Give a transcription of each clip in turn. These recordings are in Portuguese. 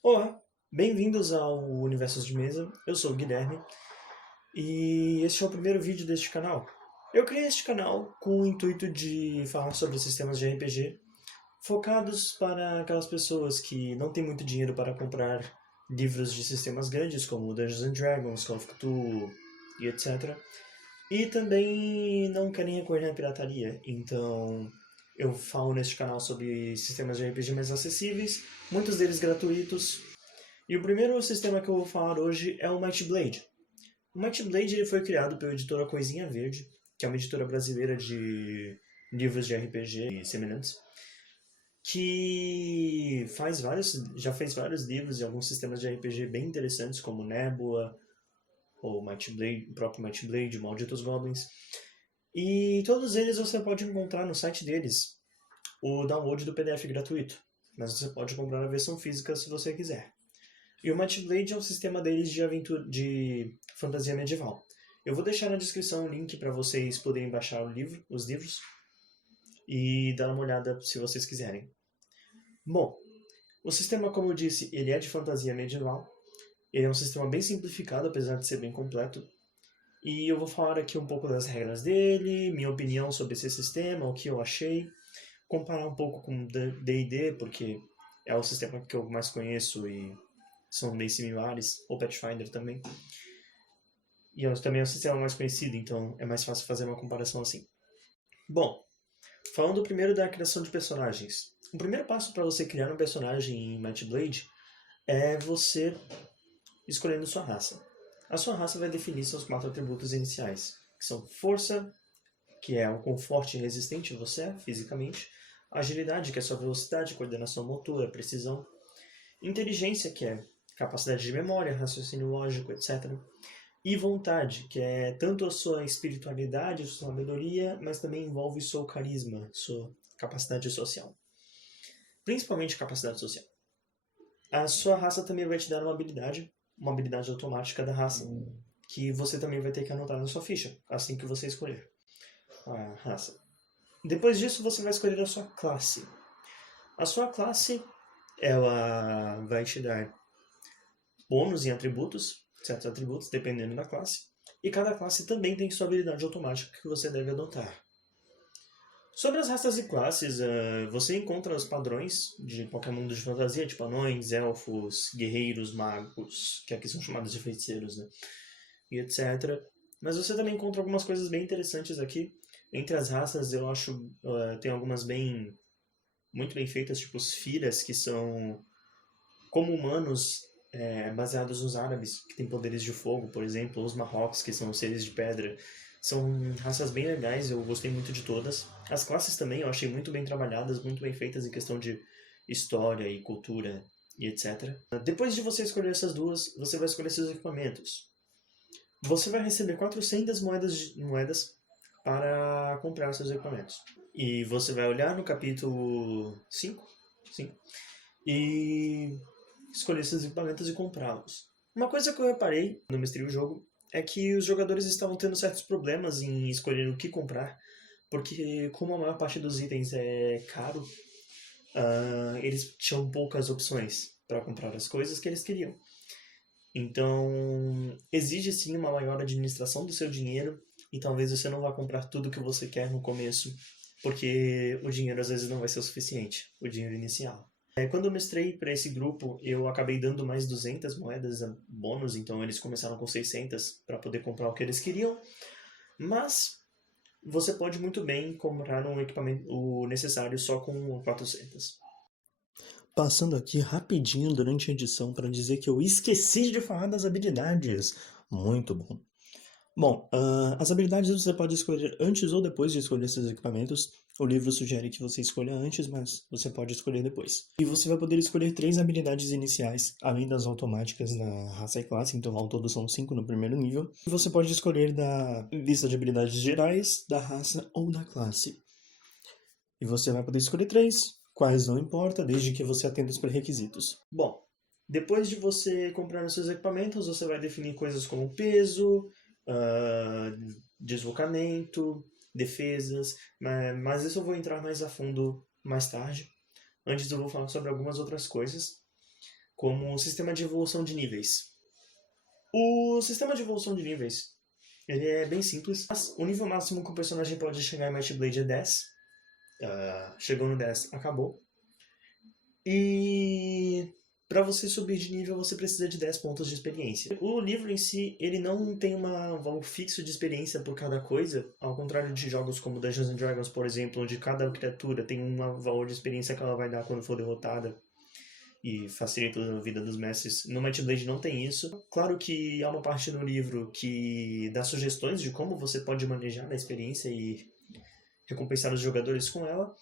Olá, bem-vindos ao Universos de Mesa. Eu sou o Guilherme e este é o primeiro vídeo deste canal. Eu criei este canal com o intuito de falar sobre sistemas de RPG focados para aquelas pessoas que não têm muito dinheiro para comprar livros de sistemas grandes como Dungeons and Dragons, Call of Cthulhu e etc. E também não querem recorrer à pirataria. Então eu falo neste canal sobre sistemas de RPG mais acessíveis, muitos deles gratuitos. E o primeiro sistema que eu vou falar hoje é o Might Blade. O Might Blade ele foi criado pela editora Coisinha Verde, que é uma editora brasileira de livros de RPG e semelhantes, que já fez vários livros e alguns sistemas de RPG bem interessantes, como Nebula, ou Might Blade, o próprio Might Blade, Malditos Goblins. E todos eles você pode encontrar no site deles, o download do PDF gratuito, mas você pode comprar a versão física se você quiser. E o Might Blade é um sistema deles de aventura de fantasia medieval. Eu vou deixar na descrição o link para vocês poderem baixar os livros e dar uma olhada se vocês quiserem. Bom, o sistema, como eu disse, ele é de fantasia medieval. Ele é um sistema bem simplificado, apesar de ser bem completo. E eu vou falar aqui um pouco das regras dele, minha opinião sobre esse sistema, o que eu achei, comparar um pouco com D&D, porque é o sistema que eu mais conheço e são bem similares, ou Pathfinder também. E também é o sistema mais conhecido, então é mais fácil fazer uma comparação assim. Bom, falando primeiro da criação de personagens. O primeiro passo para você criar um personagem em Might Blade é você escolhendo sua raça. A sua raça vai definir seus 4 atributos iniciais, que são força, que é o quão forte e resistente você é fisicamente, agilidade, que é sua velocidade, coordenação motora, precisão, inteligência, que é capacidade de memória, raciocínio lógico, etc. E vontade, que é tanto a sua espiritualidade, a sua sabedoria, mas também envolve seu carisma, sua capacidade social. Principalmente capacidade social. A sua raça também vai te dar uma habilidade automática da raça, que você também vai ter que anotar na sua ficha, assim que você escolher a raça. Depois disso, você vai escolher a sua classe. A sua classe, ela vai te dar bônus em atributos, certos atributos, dependendo da classe. E cada classe também tem sua habilidade automática que você deve adotar. Sobre as raças e classes, você encontra os padrões de qualquer mundo de fantasia, tipo anões, elfos, guerreiros, magos, que aqui são chamados de feiticeiros, né? E etc. Mas você também encontra algumas coisas bem interessantes aqui. Entre as raças, eu acho tem algumas muito bem feitas, tipo os Firas, que são como humanos baseados nos árabes, que têm poderes de fogo, por exemplo, ou os Marrocos, que são seres de pedra. São raças bem legais, eu gostei muito de todas. As classes também eu achei muito bem trabalhadas, muito bem feitas em questão de história e cultura e etc. Depois de você escolher essas duas, você vai escolher seus equipamentos. Você vai receber 400 moedas para comprar seus equipamentos. E você vai olhar no capítulo 5 e escolher seus equipamentos e comprá-los. Uma coisa que eu reparei quando eu mestrei o jogo é que os jogadores estavam tendo certos problemas em escolher o que comprar, porque como a maior parte dos itens é caro, eles tinham poucas opções para comprar as coisas que eles queriam. Então, exige sim uma maior administração do seu dinheiro e talvez você não vá comprar tudo que você quer no começo, porque o dinheiro às vezes não vai ser o suficiente, o dinheiro inicial. Quando eu mestrei para esse grupo, eu acabei dando mais 200 moedas bônus, então eles começaram com 600 para poder comprar o que eles queriam, mas você pode muito bem comprar um equipamento o necessário só com 400. Passando aqui rapidinho durante a edição para dizer que eu esqueci de falar das habilidades. Muito bom. Bom, as habilidades você pode escolher antes ou depois de escolher seus equipamentos. O livro sugere que você escolha antes, mas você pode escolher depois. E você vai poder escolher 3 habilidades iniciais, além das automáticas na raça e classe, então ao todo são 5 no primeiro nível. E você pode escolher da lista de habilidades gerais, da raça ou da classe. E você vai poder escolher 3, quais não importa, desde que você atenda os pré-requisitos. Bom, depois de você comprar os seus equipamentos, você vai definir coisas como peso, deslocamento, defesas, mas isso eu vou entrar mais a fundo mais tarde. Antes eu vou falar sobre algumas outras coisas. como o sistema de evolução de níveis. O sistema de evolução de níveis, ele é bem simples. O nível máximo que o personagem pode chegar em Might Blade é 10. Chegou no 10, acabou. E para você subir de nível, você precisa de 10 pontos de experiência. O livro em si, ele não tem um valor fixo de experiência por cada coisa, ao contrário de jogos como Dungeons and Dragons, por exemplo, onde cada criatura tem um valor de experiência que ela vai dar quando for derrotada e facilita a vida dos mestres. No Might Blade não tem isso. Claro que há uma parte no livro que dá sugestões de como você pode manejar a experiência e recompensar os jogadores com ela,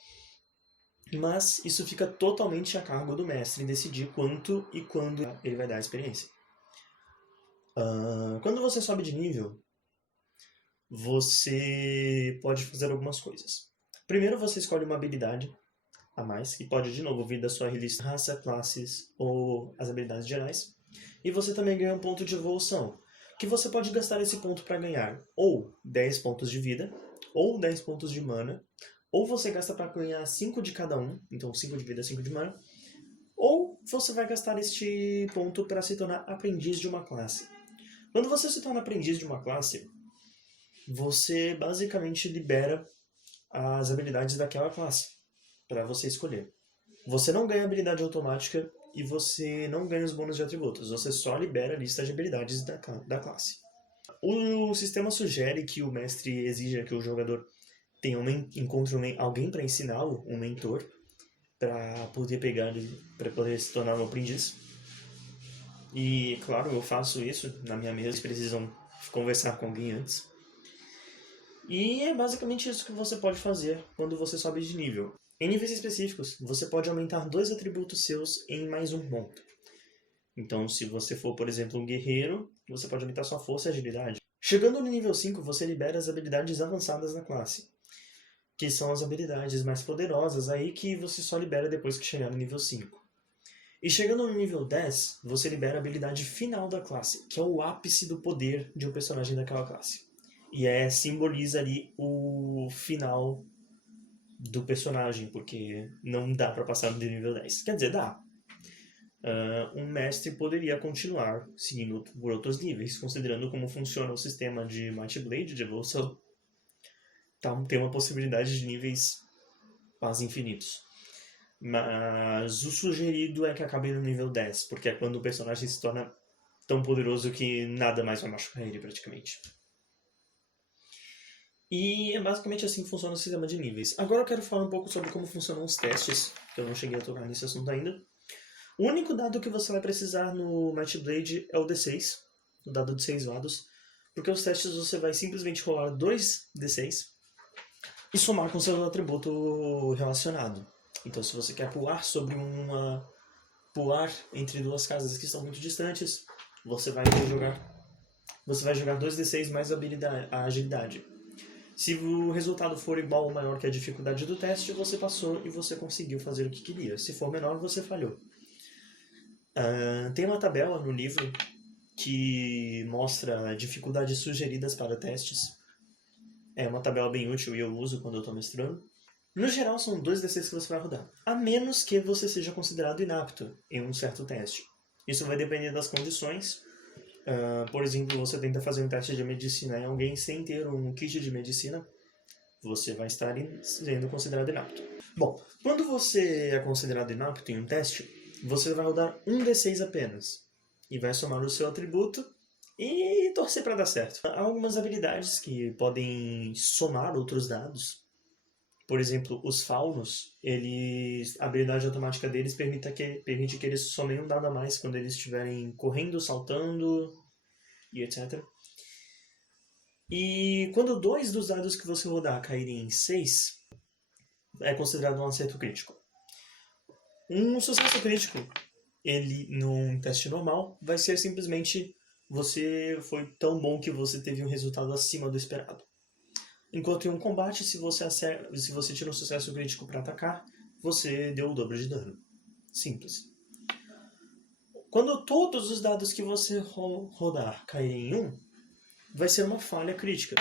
mas isso fica totalmente a cargo do mestre em decidir quanto e quando ele vai dar a experiência. Quando você sobe de nível, você pode fazer algumas coisas. Primeiro você escolhe uma habilidade a mais, que pode de novo vir da sua lista raça, classes ou as habilidades gerais. E você também ganha um ponto de evolução, que você pode gastar esse ponto para ganhar ou 10 pontos de vida, ou 10 pontos de mana, ou você gasta para ganhar 5 de cada um, então 5 de vida, 5 de mana, ou você vai gastar este ponto para se tornar aprendiz de uma classe. Quando você se torna aprendiz de uma classe, você basicamente libera as habilidades daquela classe para você escolher. Você não ganha habilidade automática e você não ganha os bônus de atributos, você só libera a lista de habilidades da classe. O sistema sugere que o mestre exija que o jogador encontre alguém para ensiná-lo, um mentor, para poder para poder se tornar um aprendiz. E claro, eu faço isso na minha mesa, eles precisam conversar com alguém antes. E é basicamente isso que você pode fazer quando você sobe de nível. Em níveis específicos, você pode aumentar 2 atributos seus em mais um ponto. Então, se você for, por exemplo, um guerreiro, você pode aumentar sua força e agilidade. Chegando no nível 5, você libera as habilidades avançadas da classe, que são as habilidades mais poderosas aí que você só libera depois que chegar no nível 5. E chegando no nível 10, você libera a habilidade final da classe, que é o ápice do poder de um personagem daquela classe. E simboliza ali o final do personagem, porque não dá para passar do nível 10. Quer dizer, dá. Um mestre poderia continuar seguindo por outros níveis, considerando como funciona o sistema de Might Blade, de evolução. Tem uma possibilidade de níveis quase infinitos. Mas o sugerido é que acabe no nível 10, porque é quando o personagem se torna tão poderoso que nada mais vai machucar ele, praticamente. E é basicamente assim que funciona o sistema de níveis. Agora eu quero falar um pouco sobre como funcionam os testes, que eu não cheguei a tocar nesse assunto ainda. O único dado que você vai precisar no Might Blade é o D6, o dado de 6 lados, porque os testes você vai simplesmente rolar 2 D6 e somar com seu atributo relacionado. Então, se você quer pular pular entre duas casas que estão muito distantes, você vai jogar 2 D6 mais a agilidade. Se o resultado for igual ou maior que a dificuldade do teste, você passou e você conseguiu fazer o que queria. Se for menor, você falhou. Tem uma tabela no livro que mostra dificuldades sugeridas para testes. É uma tabela bem útil e eu uso quando eu estou mestrando. No geral, são 2 D6 que você vai rodar, a menos que você seja considerado inapto em um certo teste. Isso vai depender das condições. Por exemplo, você tenta fazer um teste de medicina em alguém sem ter um kit de medicina, você vai estar sendo considerado inapto. Bom, quando você é considerado inapto em um teste, você vai rodar 1 D6 apenas, e vai somar o seu atributo e torcer para dar certo. Há algumas habilidades que podem somar outros dados. Por exemplo, os faunos, a habilidade automática deles permite que eles somem um dado a mais quando eles estiverem correndo, saltando e etc. E quando 2 dos dados que você rodar caírem em 6, é considerado um acerto crítico. Um sucesso crítico, num teste normal, vai ser simplesmente você foi tão bom que você teve um resultado acima do esperado. Enquanto em um combate, se você tira um sucesso crítico para atacar, você deu o dobro de dano. Simples. Quando todos os dados que você rodar caírem em 1, vai ser uma falha crítica,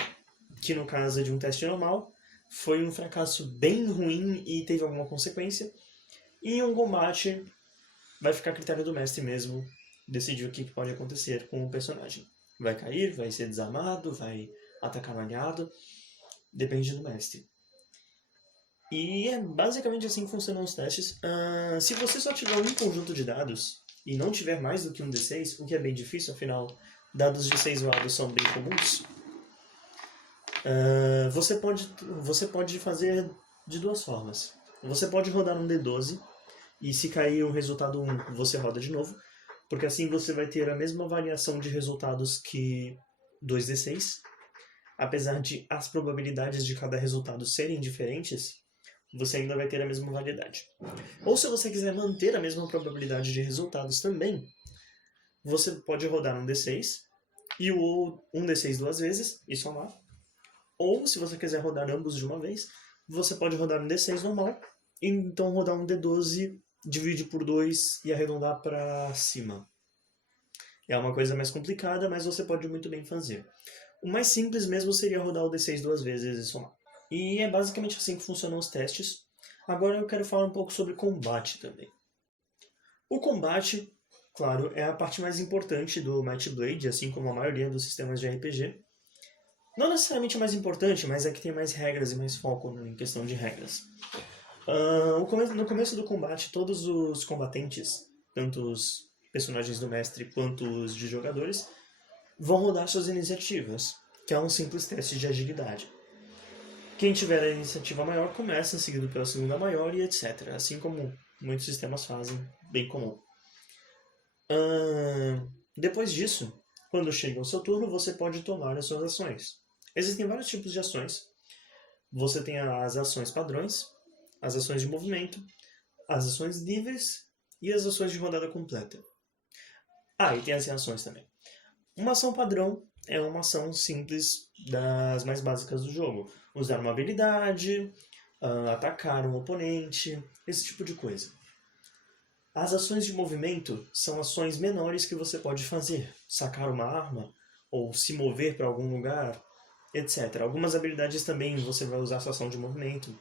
que no caso de um teste normal, foi um fracasso bem ruim e teve alguma consequência. E em um combate, vai ficar a critério do mestre mesmo decidir o que pode acontecer com o personagem. Vai cair, vai ser desarmado, vai atacar no aliado, depende do mestre. E é basicamente assim que funcionam os testes. Se você só tiver um conjunto de dados e não tiver mais do que um D6, o que é bem difícil, afinal, dados de 6 lados são bem comuns, você pode fazer de duas formas. Você pode rodar um D12 e se cair o resultado 1, você roda de novo, porque assim você vai ter a mesma variação de resultados que 2D6. Apesar de as probabilidades de cada resultado serem diferentes, você ainda vai ter a mesma variedade. Ou se você quiser manter a mesma probabilidade de resultados também, você pode rodar um D6 e um D6 duas vezes e somar. Ou se você quiser rodar ambos de uma vez, você pode rodar um D6 normal e então rodar um D12, divide por 2 e arredondar para cima. É uma coisa mais complicada, mas você pode muito bem fazer. O mais simples mesmo seria rodar o D6 duas vezes e somar. E é basicamente assim que funcionam os testes. Agora eu quero falar um pouco sobre combate também. O combate, claro, é a parte mais importante do Might Blade, assim como a maioria dos sistemas de RPG. Não necessariamente mais importante, mas é que tem mais regras e mais foco em questão de regras. No começo do combate, todos os combatentes, tanto os personagens do mestre quanto os de jogadores, vão rodar suas iniciativas, que é um simples teste de agilidade. Quem tiver a iniciativa maior começa, seguido pela segunda maior e etc. Assim como muitos sistemas fazem, bem comum. Depois disso, quando chega o seu turno, você pode tomar as suas ações. Existem vários tipos de ações. Você tem as ações padrões, as ações de movimento, as ações livres e as ações de rodada completa. E tem as reações também. Uma ação padrão é uma ação simples das mais básicas do jogo. Usar uma habilidade, atacar um oponente, esse tipo de coisa. As ações de movimento são ações menores que você pode fazer. Sacar uma arma, ou se mover para algum lugar, etc. Algumas habilidades também você vai usar sua ação de movimento.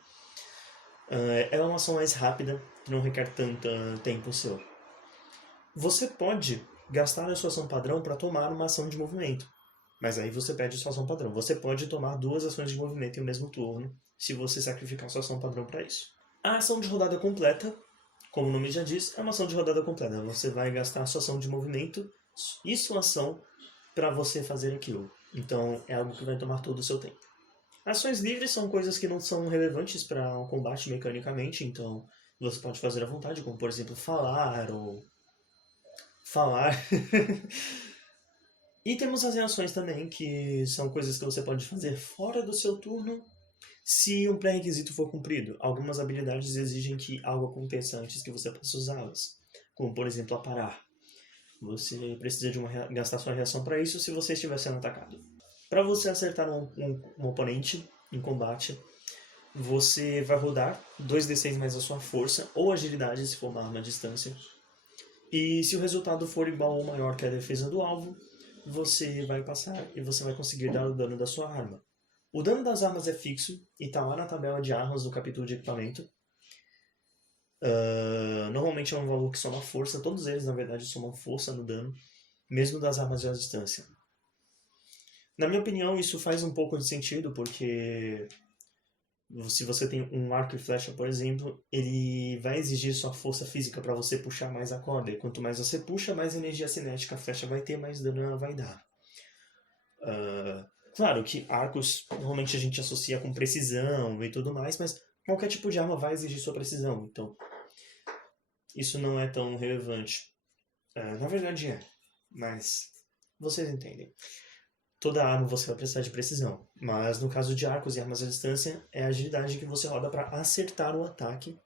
É uma ação mais rápida, que não requer tanto tempo seu. Você pode gastar a sua ação padrão para tomar uma ação de movimento. Mas aí você perde a sua ação padrão. Você pode tomar duas ações de movimento em um mesmo turno, se você sacrificar a sua ação padrão para isso. A ação de rodada completa, como o nome já diz, é uma ação de rodada completa. Você vai gastar a sua ação de movimento e sua ação para você fazer aquilo. Então é algo que vai tomar todo o seu tempo. Ações livres são coisas que não são relevantes para um combate mecanicamente, então você pode fazer à vontade, como por exemplo falar ou falar. E temos as reações também, que são coisas que você pode fazer fora do seu turno se um pré-requisito for cumprido. Algumas habilidades exigem que algo aconteça antes que você possa usá-las, como por exemplo aparar. Você precisa gastar sua reação para isso se você estiver sendo atacado. Para você acertar um oponente em combate, você vai rodar 2d6 mais a sua força ou agilidade se for uma arma à distância. E se o resultado for igual ou maior que a defesa do alvo, você vai passar e você vai conseguir dar o dano da sua arma. O dano das armas é fixo e está lá na tabela de armas do capítulo de equipamento. Normalmente é um valor que soma força, todos eles na verdade somam força no dano, mesmo das armas de distância. Na minha opinião, isso faz um pouco de sentido, porque se você tem um arco e flecha, por exemplo, ele vai exigir sua força física para você puxar mais a corda. E quanto mais você puxa, mais energia cinética a flecha vai ter, mais dano ela vai dar. Claro que arcos normalmente a gente associa com precisão e tudo mais, mas qualquer tipo de arma vai exigir sua precisão. Então, isso não é tão relevante. Na verdade é, mas vocês entendem. Toda arma você vai precisar de precisão, mas no caso de arcos e armas à distância, é a agilidade que você roda para acertar o ataque,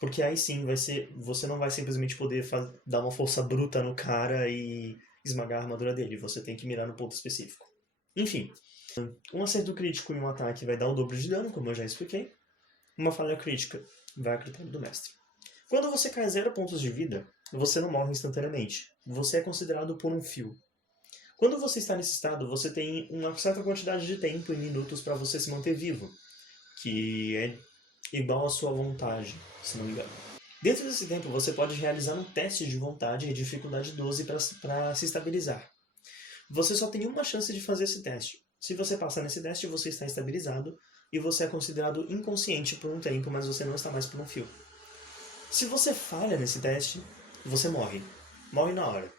porque aí sim você não vai simplesmente poder dar uma força bruta no cara e esmagar a armadura dele, você tem que mirar no ponto específico. Enfim, um acerto crítico em um ataque vai dar o dobro de dano, como eu já expliquei. Uma falha crítica vai a critério do mestre. Quando você cai 0 pontos de vida, você não morre instantaneamente, você é considerado por um fio. Quando você está nesse estado, você tem uma certa quantidade de tempo em minutos para você se manter vivo, que é igual à sua vontade, se não me engano. Dentro desse tempo, você pode realizar um teste de vontade em dificuldade 12 para se estabilizar. Você só tem uma chance de fazer esse teste. Se você passar nesse teste, você está estabilizado e você é considerado inconsciente por um tempo, mas você não está mais por um fio. Se você falha nesse teste, você morre. Morre na hora.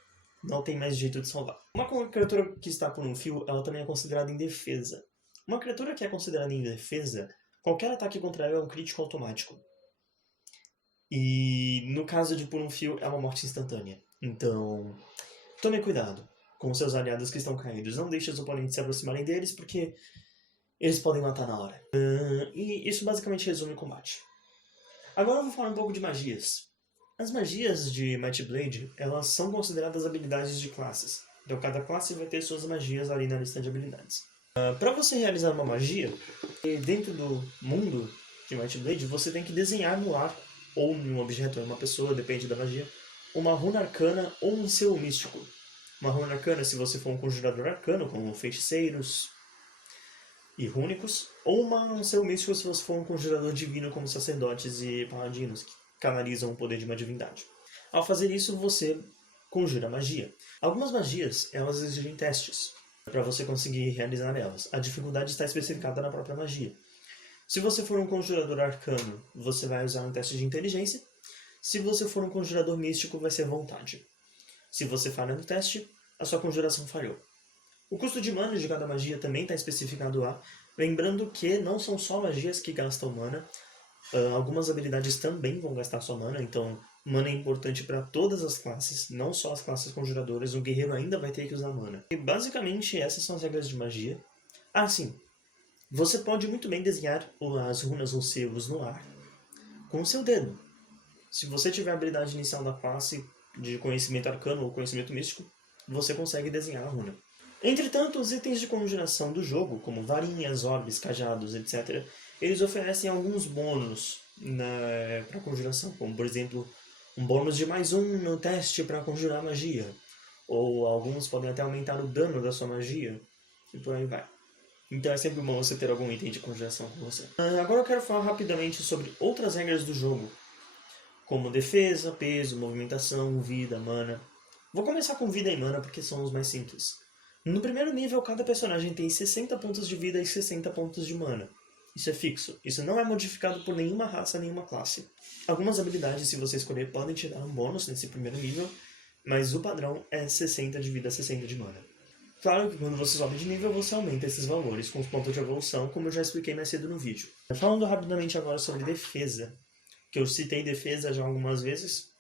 Não tem mais jeito de salvar. Uma criatura que está por um fio, ela também é considerada indefesa. Uma criatura que é considerada indefesa, qualquer ataque contra ela é um crítico automático. E no caso de por um fio, é uma morte instantânea. Então, tome cuidado com seus aliados que estão caídos. Não deixe os oponentes se aproximarem deles, porque eles podem matar na hora. E isso basicamente resume o combate. Agora eu vou falar um pouco de magias. As magias de Might Blade, elas são consideradas habilidades de classes. Então cada classe vai ter suas magias ali na lista de habilidades. Para você realizar uma magia, dentro do mundo de Might Blade, você tem que desenhar no ar, ou em um objeto, ou em uma pessoa, depende da magia, uma runa arcana ou um selo místico. Uma runa arcana se você for um conjurador arcano, como feiticeiros e rúnicos, ou um selo místico se você for um conjurador divino, como sacerdotes e paladinos, que canalizam o poder de uma divindade. Ao fazer isso, você conjura magia. Algumas magias, elas exigem testes para você conseguir realizar elas. A dificuldade está especificada na própria magia. Se você for um conjurador arcano, você vai usar um teste de inteligência. Se você for um conjurador místico, vai ser vontade. Se você falha no teste, a sua conjuração falhou. O custo de mana de cada magia também está especificado lá, lembrando que não são só magias que gastam mana, algumas habilidades também vão gastar sua mana, então mana é importante para todas as classes, não só as classes conjuradoras, o guerreiro ainda vai ter que usar mana. E basicamente essas são as regras de magia. Ah, sim, você pode muito bem desenhar as runas ou selos no ar com o seu dedo. Se você tiver a habilidade inicial da classe de conhecimento arcano ou conhecimento místico, você consegue desenhar a runa. Entretanto, os itens de conjuração do jogo, como varinhas, orbes, cajados, etc., eles oferecem alguns bônus para conjuração, como por exemplo, um bônus de +1 no teste para conjurar magia, ou alguns podem até aumentar o dano da sua magia, e por aí vai. Então é sempre bom você ter algum item de conjuração com você. Agora eu quero falar rapidamente sobre outras regras do jogo, como defesa, peso, movimentação, vida, mana. Vou começar com vida e mana porque são os mais simples. No primeiro nível, cada personagem tem 60 pontos de vida e 60 pontos de mana. Isso é fixo. Isso não é modificado por nenhuma raça, nenhuma classe. Algumas habilidades, se você escolher, podem te dar um bônus nesse primeiro nível, mas o padrão é 60 de vida, 60 de mana. Claro que quando você sobe de nível, você aumenta esses valores com os pontos de evolução, como eu já expliquei mais cedo no vídeo. Falando rapidamente agora sobre defesa, que eu citei defesa já algumas vezes,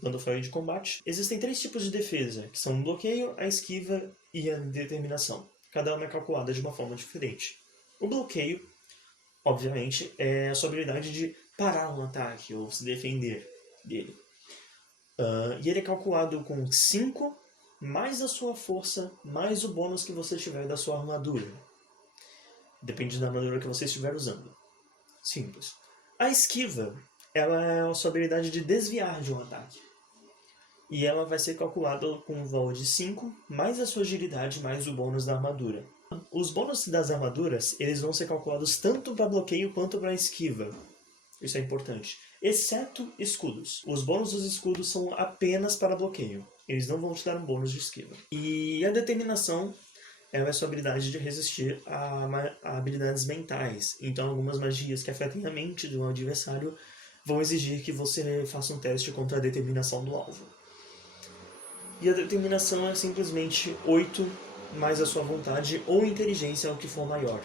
quando eu falei de combate. Existem 3 tipos de defesa, que são o bloqueio, a esquiva e a determinação. Cada uma é calculada de uma forma diferente. O bloqueio, obviamente, é a sua habilidade de parar um ataque ou se defender dele. E ele é calculado com 5 mais a sua força, mais o bônus que você tiver da sua armadura. Depende da armadura que você estiver usando. Simples. A esquiva, ela é a sua habilidade de desviar de um ataque. E ela vai ser calculada com um valor de 5, mais a sua agilidade, mais o bônus da armadura. Os bônus das armaduras, eles vão ser calculados tanto para bloqueio quanto para esquiva. Isso é importante. Exceto escudos. Os bônus dos escudos são apenas para bloqueio. Eles não vão te dar um bônus de esquiva. E a determinação é a sua habilidade de resistir a habilidades mentais. Então algumas magias que afetem a mente do adversário vão exigir que você faça um teste contra a determinação do alvo. E a determinação é simplesmente 8 mais a sua vontade ou inteligência, o que for maior.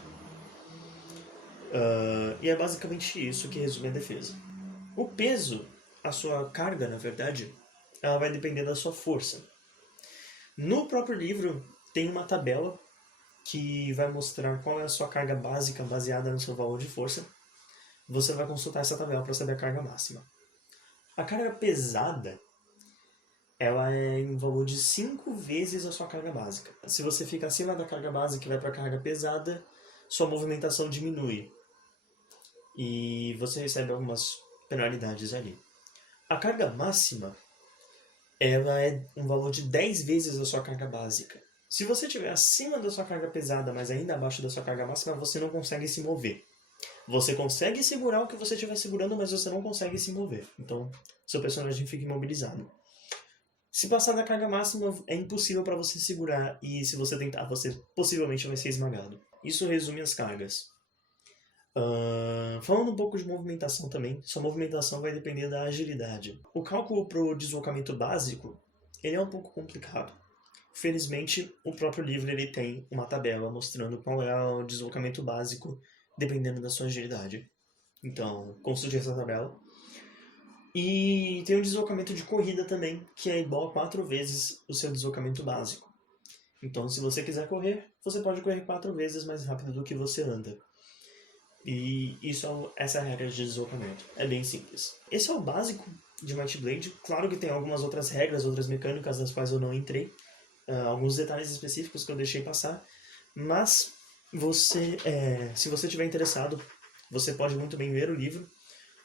E é basicamente isso que resume a defesa. O peso, a sua carga, na verdade, ela vai depender da sua força. No próprio livro tem uma tabela que vai mostrar qual é a sua carga básica baseada no seu valor de força. Você vai consultar essa tabela para saber a carga máxima. A carga pesada, ela é em valor de 5 vezes a sua carga básica. Se você fica acima da carga básica e vai para a carga pesada, sua movimentação diminui. E você recebe algumas penalidades ali. A carga máxima, ela é um valor de 10 vezes a sua carga básica. Se você estiver acima da sua carga pesada, mas ainda abaixo da sua carga máxima, você não consegue se mover. Você consegue segurar o que você estiver segurando, mas você não consegue se mover. Então, seu personagem fica imobilizado. Se passar da carga máxima, é impossível para você segurar, e se você tentar, você possivelmente vai ser esmagado. Isso resume as cargas. Falando um pouco de movimentação também, sua movimentação vai depender da agilidade. O cálculo para o deslocamento básico, ele é um pouco complicado. Felizmente, o próprio livro ele tem uma tabela mostrando qual é o deslocamento básico dependendo da sua agilidade. Então, consulte essa tabela. E tem o deslocamento de corrida também, que é igual a 4 vezes o seu deslocamento básico. Então, se você quiser correr, você pode correr 4 vezes mais rápido do que você anda. E essa é a regra de deslocamento. É bem simples. Esse é o básico de Might Blade. Claro que tem algumas outras regras, outras mecânicas das quais eu não entrei. Alguns detalhes específicos que eu deixei passar. Mas, se você estiver interessado, você pode muito bem ler o livro.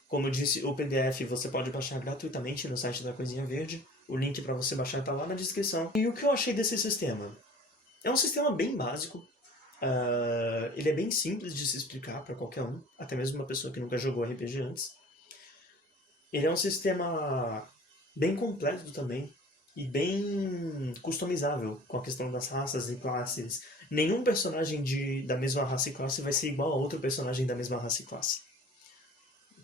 Como eu disse, o PDF você pode baixar gratuitamente no site da Coisinha Verde. O link para você baixar está lá na descrição. E o que eu achei desse sistema? É um sistema bem básico. Ele é bem simples de se explicar para qualquer um, até mesmo uma pessoa que nunca jogou RPG antes. Ele é um sistema bem completo também e bem customizável com a questão das raças e classes. Nenhum personagem da mesma raça e classe vai ser igual a outro personagem da mesma raça e classe.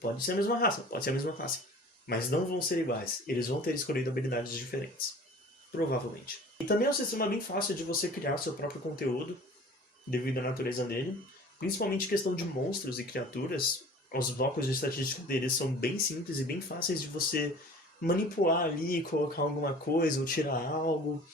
Pode ser a mesma raça, pode ser a mesma classe, mas não vão ser iguais. Eles vão ter escolhido habilidades diferentes, provavelmente. E também é um sistema bem fácil de você criar seu próprio conteúdo devido à natureza dele, principalmente questão de monstros e criaturas. Os blocos de estatística deles são bem simples e bem fáceis de você manipular ali, colocar alguma coisa ou tirar algo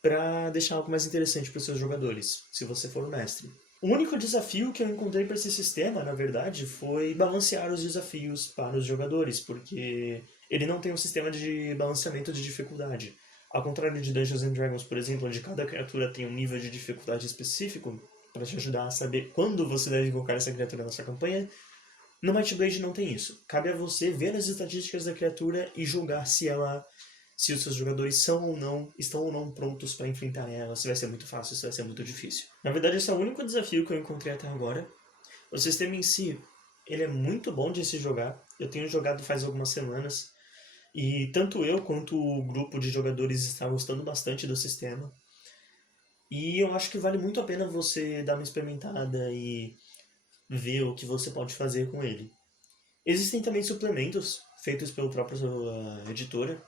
para deixar algo mais interessante para os seus jogadores, se você for o mestre. O único desafio que eu encontrei para esse sistema, na verdade, foi balancear os desafios para os jogadores, porque ele não tem um sistema de balanceamento de dificuldade. Ao contrário de Dungeons and Dragons, por exemplo, onde cada criatura tem um nível de dificuldade específico para te ajudar a saber quando você deve invocar essa criatura na sua campanha, no Might Blade não tem isso. Cabe a você ver as estatísticas da criatura e julgar se os seus jogadores estão ou não prontos para enfrentar ela, se vai ser muito fácil, se vai ser muito difícil. Na verdade, esse é o único desafio que eu encontrei até agora. O sistema em si, ele é muito bom de se jogar. Eu tenho jogado faz algumas semanas. E tanto eu quanto o grupo de jogadores está gostando bastante do sistema. E eu acho que vale muito a pena você dar uma experimentada e ver o que você pode fazer com ele. Existem também suplementos feitos pela própria editora,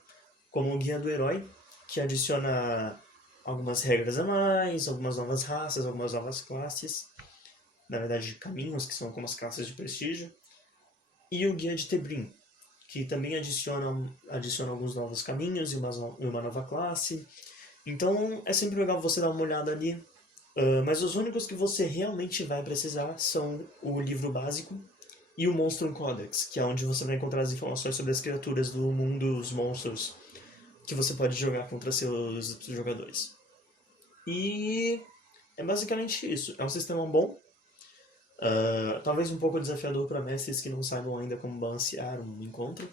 como o Guia do Herói, que adiciona algumas regras a mais, algumas novas raças, algumas novas classes. Na verdade, caminhos, que são como as classes de prestígio. E o Guia de Tebrim, que também adiciona alguns novos caminhos e uma nova classe. Então é sempre legal você dar uma olhada ali. Mas os únicos que você realmente vai precisar são o livro básico e o Monstrum Codex, que é onde você vai encontrar as informações sobre as criaturas do mundo dos monstros que você pode jogar contra seus jogadores. E é basicamente isso. É um sistema bom. Talvez um pouco desafiador para mestres que não saibam ainda como balancear um encontro.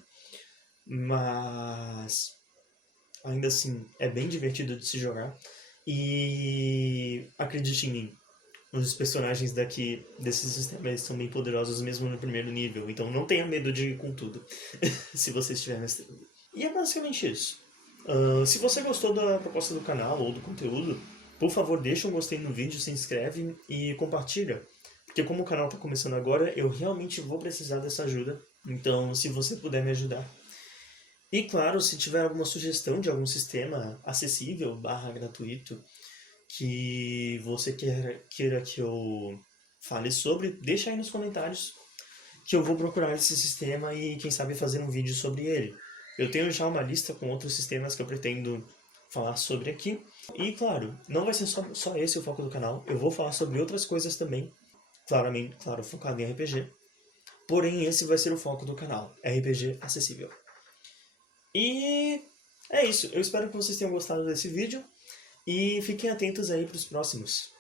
Mas ainda assim é bem divertido de se jogar. E acredite em mim, os personagens desse sistema eles são bem poderosos mesmo no primeiro nível. Então não tenha medo de ir com tudo, se você estiver mestrando. E é basicamente isso. Se você gostou da proposta do canal ou do conteúdo, por favor deixa um gostei no vídeo, se inscreve e compartilha. Porque como o canal está começando agora, eu realmente vou precisar dessa ajuda. Então se você puder me ajudar. E claro, se tiver alguma sugestão de algum sistema acessível, gratuito, que você queira que eu fale sobre, deixa aí nos comentários que eu vou procurar esse sistema e quem sabe fazer um vídeo sobre ele. Eu tenho já uma lista com outros sistemas que eu pretendo falar sobre aqui. E claro, não vai ser só esse o foco do canal, eu vou falar sobre outras coisas também, claro, focado em RPG. Porém, esse vai ser o foco do canal, RPG acessível. E é isso, eu espero que vocês tenham gostado desse vídeo e fiquem atentos aí para os próximos.